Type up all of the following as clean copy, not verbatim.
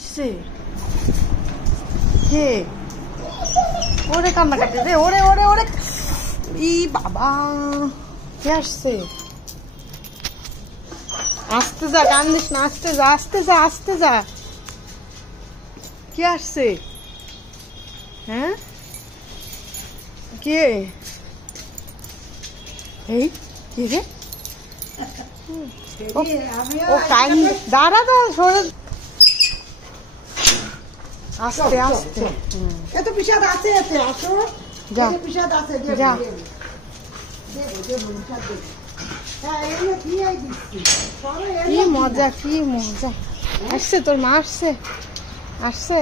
আসছে কে? ওরে কান্নাকাটি রে, ওরে ওরে ওরে, ই বাবা, কে আসছে? আসতে যা, কান্দিস না, আসতে যা, আসতে যা, আসতে যা। কে আসছে? হ্যাঁ, কে? এই কে রে? ও কান্দি, দাঁড়া দাঁড়া, সরে, আস্তে আস্তে। এত পিসাদ আছে, এতে আসো, যা পিসাদ আছে, যা। কি মজা, কি মজা। আসছে তোর মা, আসছে, আসছে।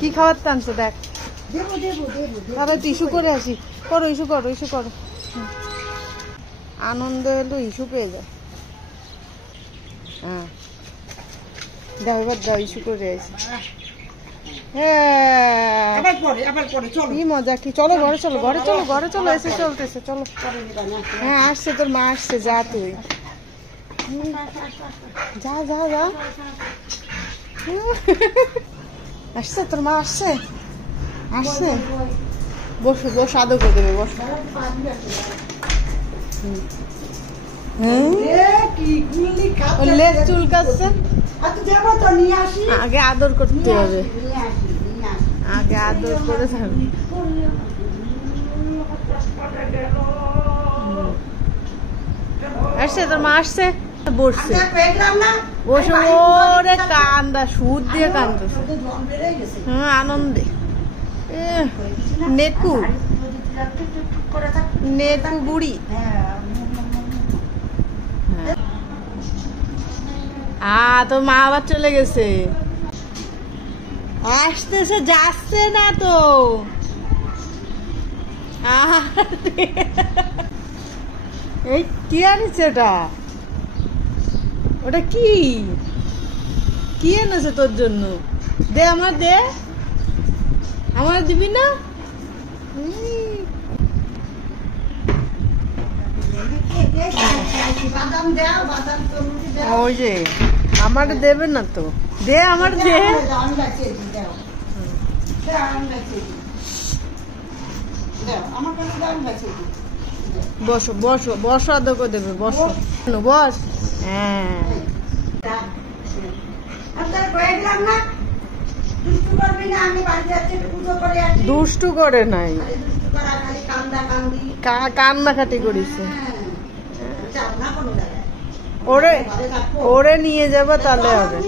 কি খাবার টানছে দেখ। তাহলে তুই ইস্যু করে আসি, করো ইস্যু, করো ইস্যু, করো। আনন্দ হলো ইস্যু পেয়ে যায়। হ্যাঁ দাও, এবার দাও, ইস্যু করে আসি। হ্যাঁ কি মজা, কি, চলো ঘরে চলো, ঘরে চলো, ঘরে চলো, এসে চলতেছে, চলো। হ্যাঁ আসছে তোর মা, আসছে, যা তুই, যা যা যা। আসছে তোর মা, আসছে, আসছে। বসো বসো, আদর করে দেবে, বসো। লেজ চুলকাচ্ছে, আগে আদর করতে হবে, আগে আদর করে থাকবে। আসছে তোর মা, আসছে, বসছে, বসে ওরে কান্দা, সুদ দিয়ে কান্দা। হ্যাঁ আনন্দে, নেকু, নেকু বুড়ি। তোর মা আবার চলে গেছে, আসতেছে, যাচ্ছে না তো। এই কি আনিছে ওটা? ওটা কি, কি এনেছে তোর জন্য? দে আমার, দে আমার, দিবি না? ওই যে আমার দেবে না তো, দে আমার, দে। বসো বসো বসো, আদর করে দেবে, বসো, বস। হ্যাঁ দুষ্টু করে নাই, কান্নাকাটি করিছে। ওরে ওরে নিয়ে যাবো, তাহলে হবে।